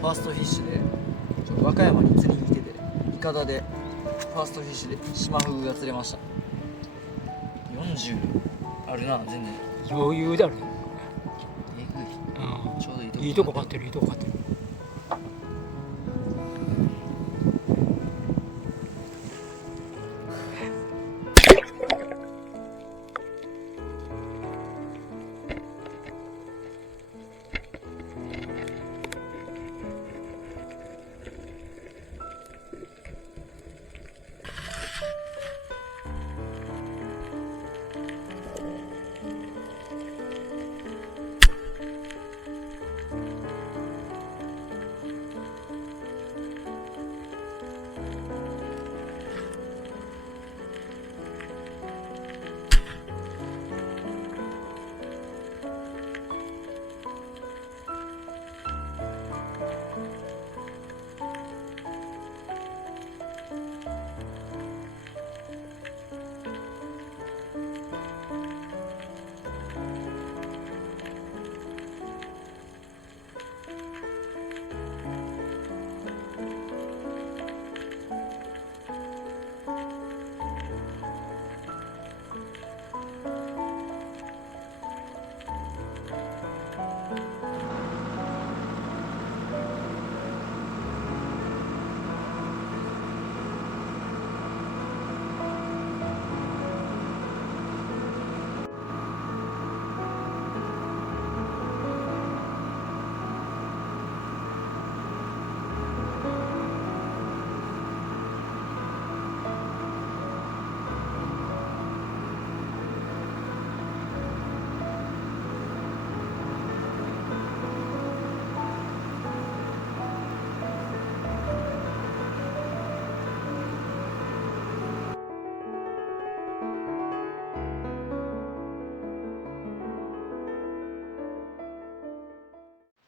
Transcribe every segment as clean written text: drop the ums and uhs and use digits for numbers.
ファーストフィッシュで和歌山に釣りに来てて、いかだでファーストフィッシュでシマフグが釣れました。40あるな、全然余裕だね。えぐい、ちょうどいいとこいいとこ買ってる、いいとこ買ってる。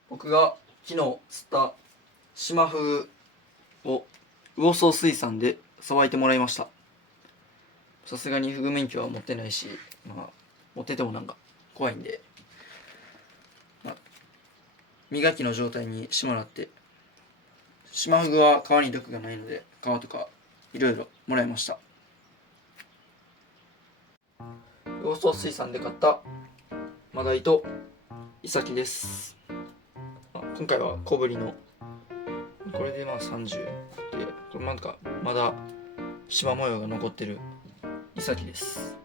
僕が昨日釣ったシマフグを魚宗水産でさばいてもらいました。さすがにフグ免許は持ってないし、持っててもなんか怖いんで、磨きの状態にしてもらって、シマフグは皮に毒がないので皮とかいろいろもらいました。魚宗水産で買ったマダイとイサキです。今回は小ぶりの、これで30で、これまだ縞模様が残ってるイサキです。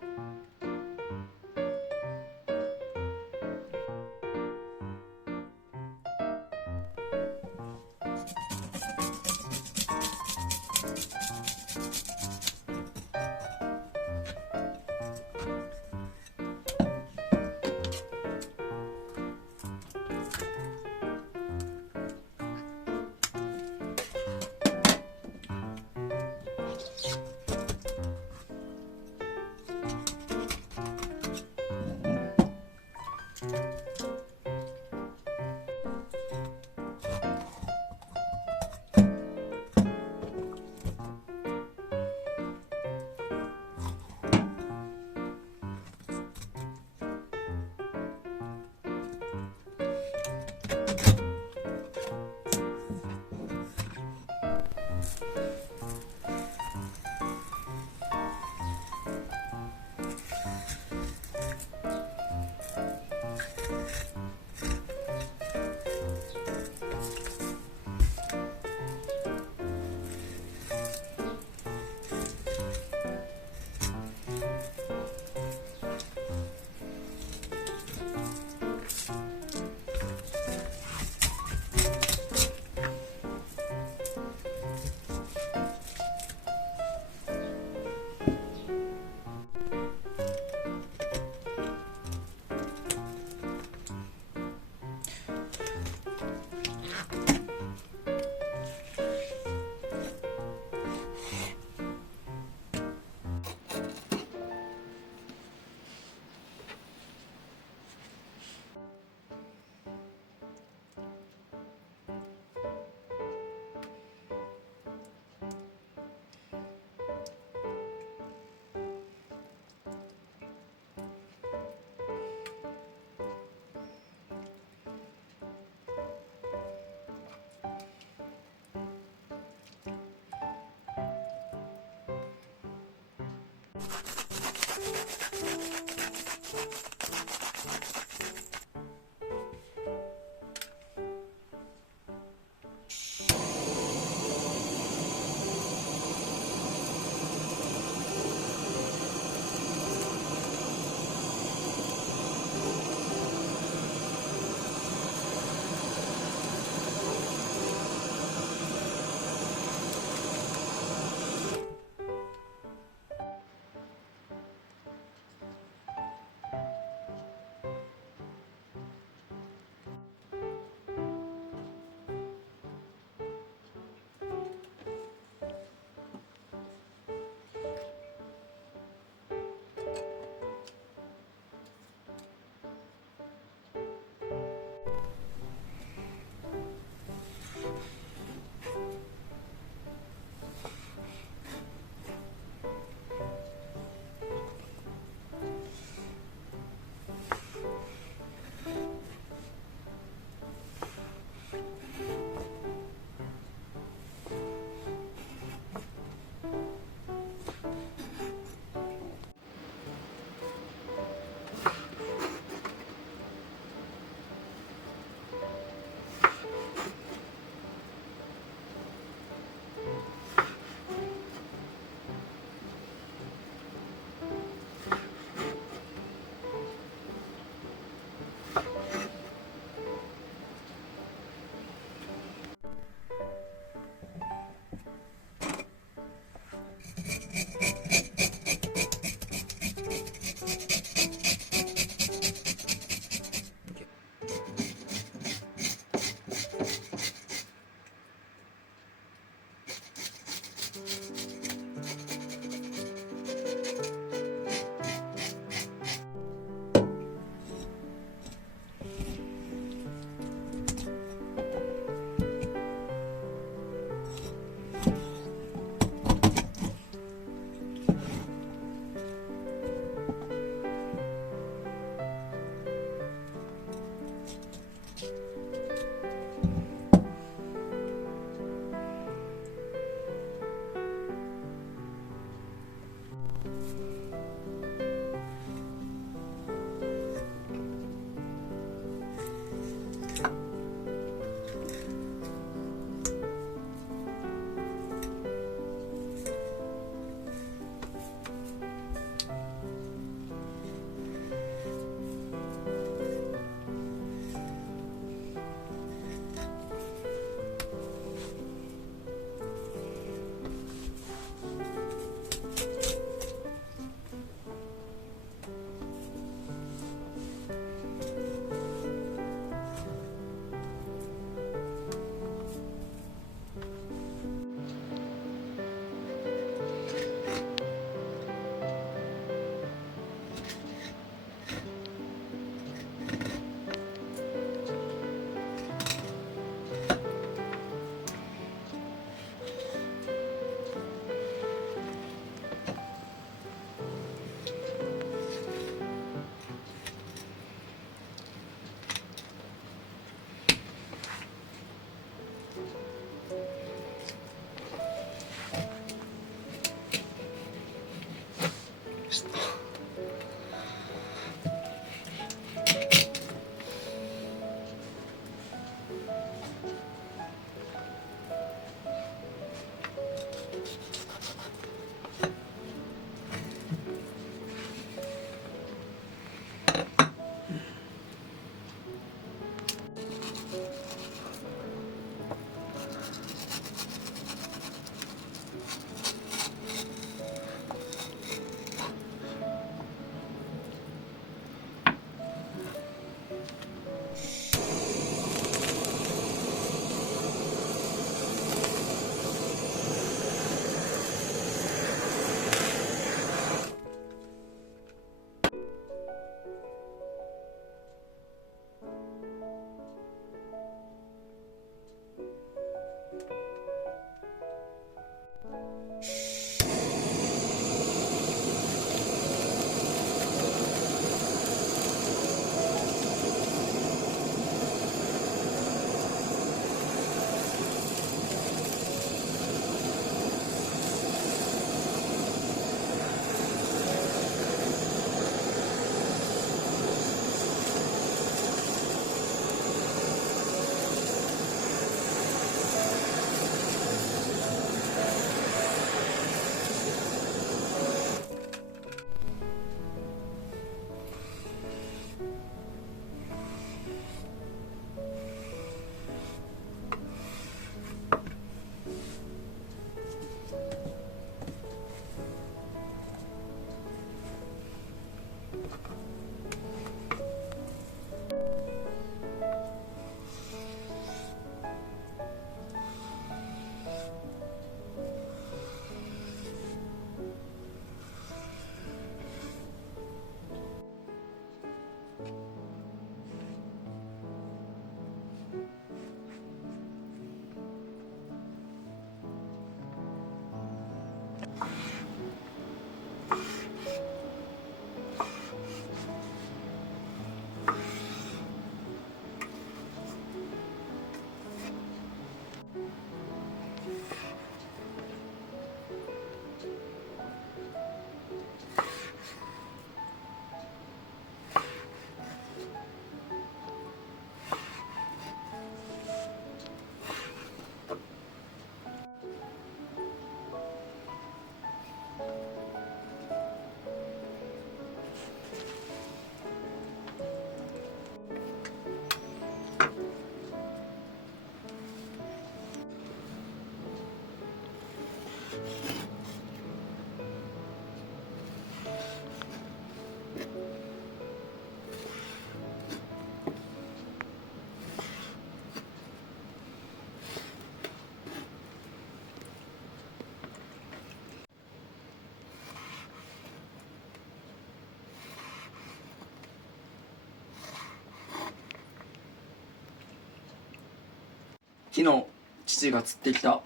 昨日父が釣ってきた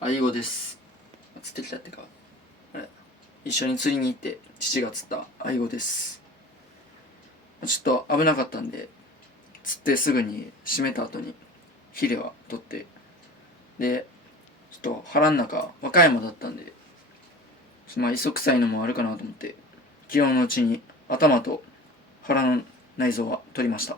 アイゴです。釣ってきたってか、一緒に釣りに行って父が釣ったアイゴです。ちょっと危なかったんで、釣ってすぐに締めた後にヒレは取って、でちょっと腹の中和歌山だったんで、磯臭いのもあるかなと思って、昨日のうちに頭と腹の内臓は取りました。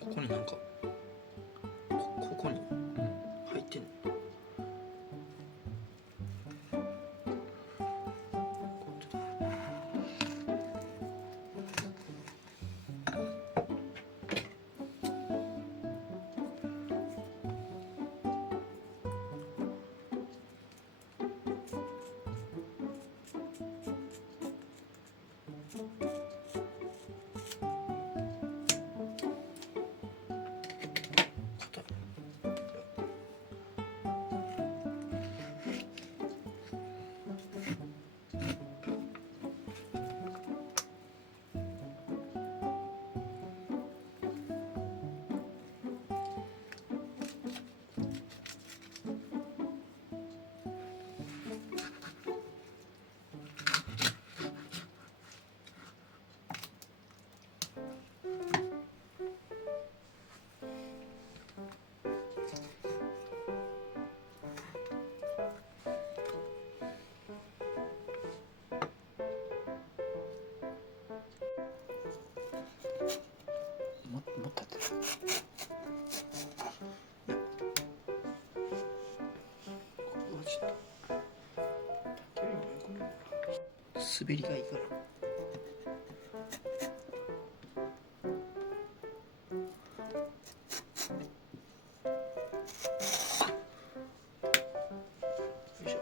ここになんかここに入ってんの。もっとやってる。滑りがいいから。よいしょ。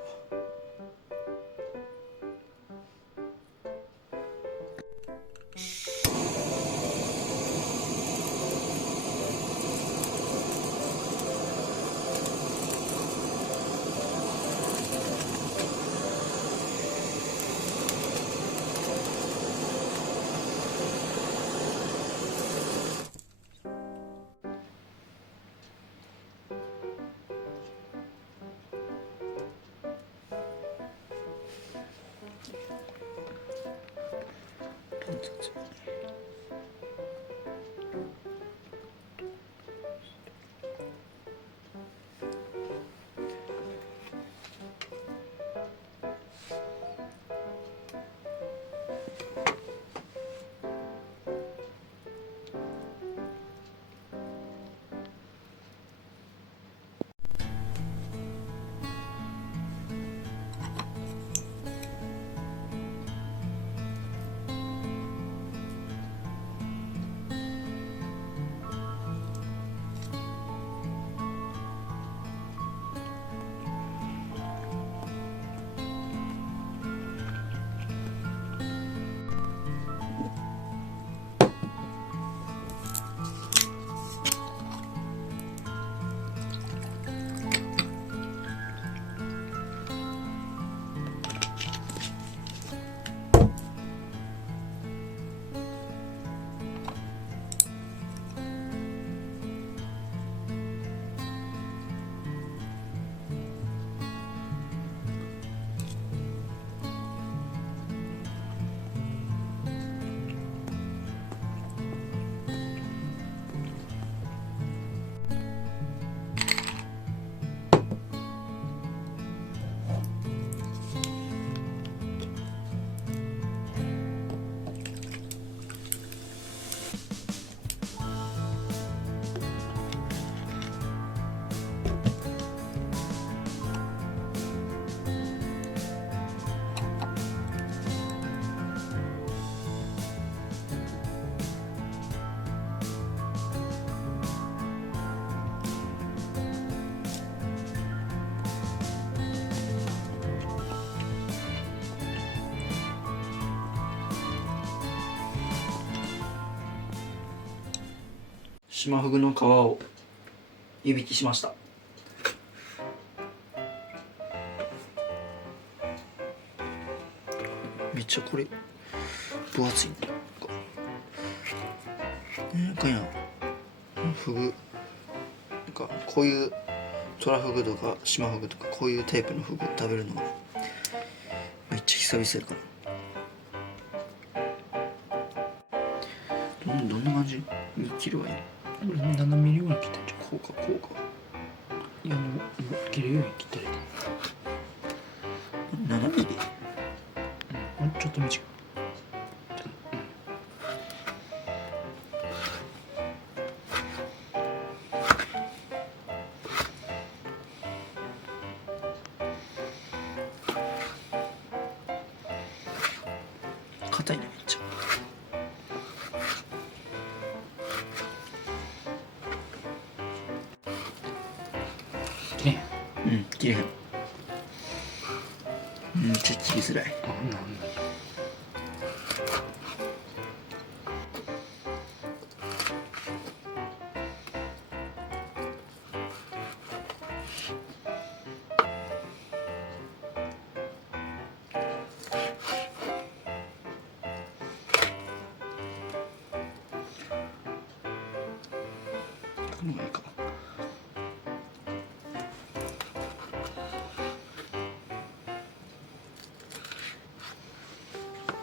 シマフグの皮を湯引きしました。めっちゃこれ分厚いんだ。かやフグなんかこういうトラフグとかシマフグとかこういうタイプのフグ食べるのがめっちゃ久々やから。どんな感じに切るわいい？これ7ミリぐらい切ったんじゃん。こうか。いやもう切れるように切ったらいい。7ミリ。ちょっと短い。硬いねめっちゃ。切れへん。切れへん。めっちゃ切りづらい。なんだ。この方がいいかも。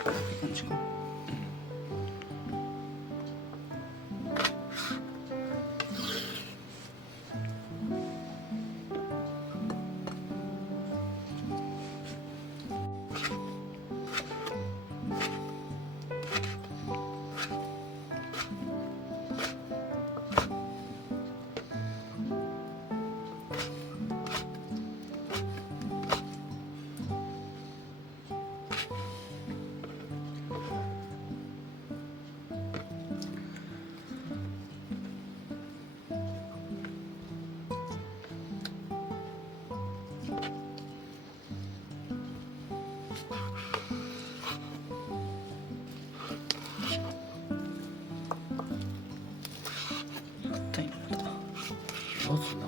いい感じか。硬いなまた。どうすんの？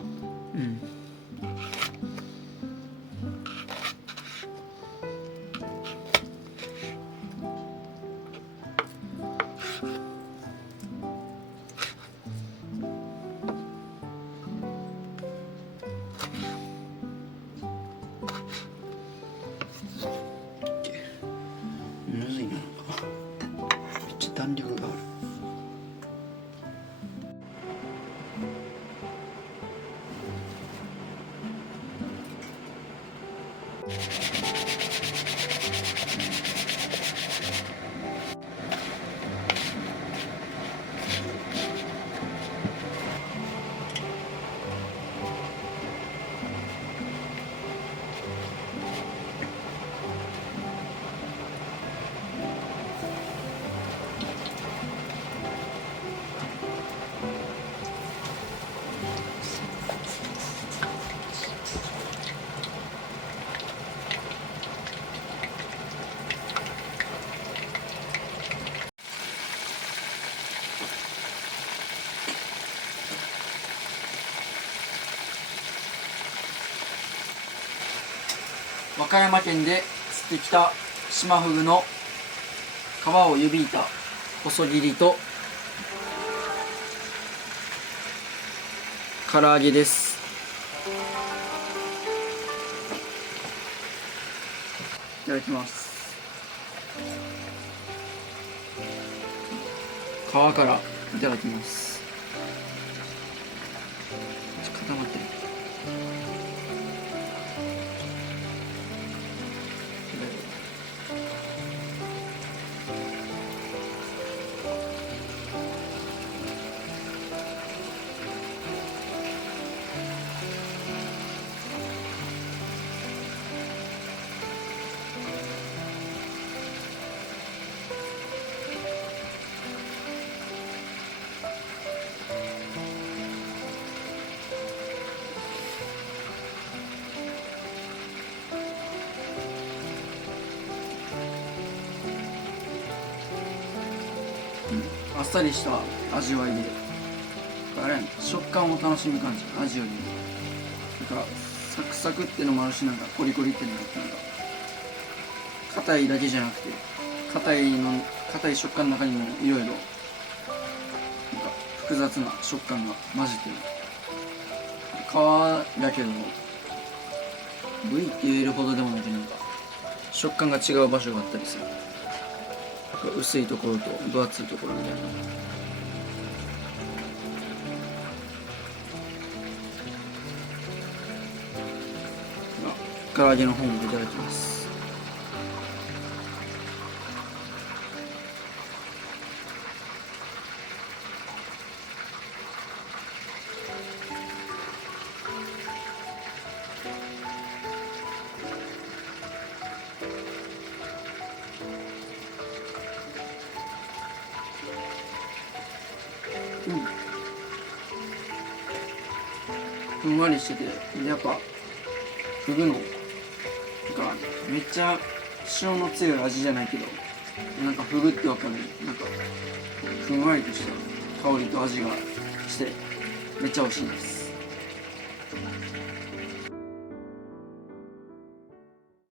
むずいな。めっちゃ弾力がある。和歌山県で釣ってきたシマフグの皮を湯引いた細切りと唐揚げです。いただきます。皮からいただきます。固まってる。あっさりした味わいでかあれやん、食感を楽しむ感じ、味よりも。なんかサクサクってのもあるし、なんかコリコリってのもあって、なんか硬いだけじゃなくて、硬い食感の中にもいろいろなんか複雑な食感が混じってる。皮だけど部位って言えるほどでもないけど、なんか食感が違う場所があったりする。なんか薄いところと分厚いところみたいな。唐揚げの方もいただきます。ふんわりしてて、でやっぱフグのなんかめっちゃ塩の強い味じゃないけど、なんかフグってわかる、なんかふんわりとした香りと味がしてめっちゃ美味しいです。